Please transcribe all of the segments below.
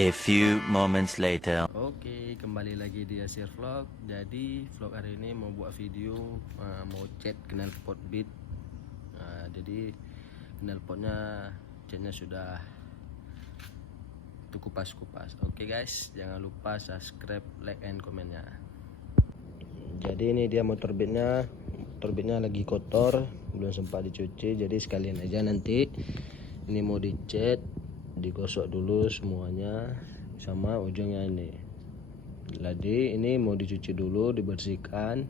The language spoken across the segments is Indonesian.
A few moments later. Oke, kembali lagi di Asir Vlog. Jadi vlog hari ini mau buat video, mau cat knalpot Beat. Jadi knalpotnya catnya sudah kupas-kupas. Oke guys, jangan lupa subscribe, like, and komennya. Jadi ini dia motor Beatnya. Motor Beatnya lagi kotor, belum sempat dicuci. Jadi sekalian aja nanti ini mau dicat, digosok dulu semuanya sama ujungnya ini. Jadi ini mau dicuci dulu, dibersihkan,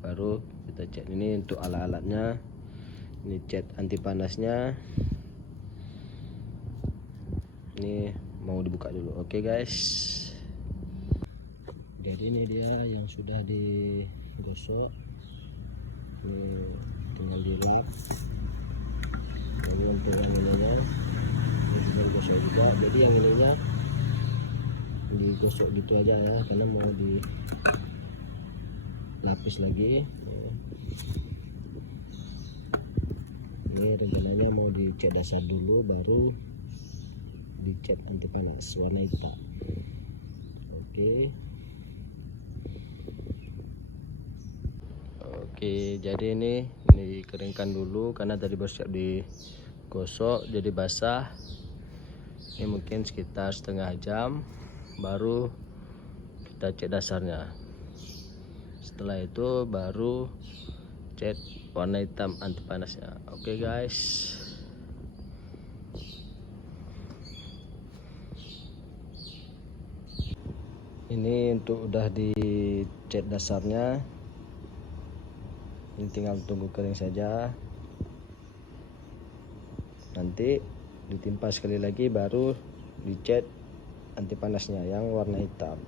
baru kita cat. Ini untuk alat-alatnya. Ini cat anti panasnya. Ini mau dibuka dulu. Oke guys. Jadi ini dia yang sudah digosok. Ini tinggal dilap. Jadi untuk yang ininya ini bisa digosok juga. Jadi yang ininya digosok gitu aja ya, karena mau dilapis lagi. Ini rencananya mau dicat dasar dulu, baru dicat anti panas warna hitam. Oke, jadi ini dikeringkan dulu karena tadi bersiap digosok jadi basah. Ini mungkin sekitar setengah jam baru kita cat dasarnya. Setelah itu baru cat warna hitam anti panasnya. Oke guys. Ini untuk udah di cat dasarnya. Ini tinggal tunggu kering saja. Nanti ditimpa sekali lagi baru dicat anti panasnya yang warna hitam.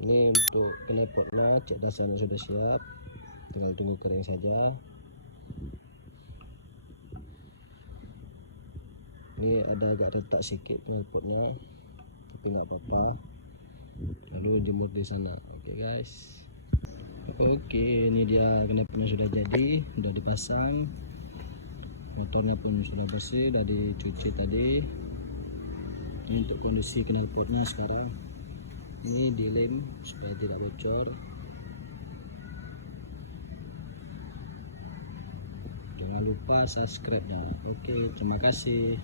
Ini untuk knalpotnya, cat dasarnya sudah siap, tinggal tunggu kering saja. Ini ada agak retak sedikit knalpotnya, tapi nggak apa-apa, lalu jemur di sana. Oke guys. Oke, ini dia knalpotnya sudah jadi, sudah dipasang. Motornya pun sudah bersih, sudah dicuci tadi. Ini untuk kondisi knalpotnya sekarang. Ini dilem supaya tidak bocor. Jangan lupa subscribe-nya. Oke, terima kasih.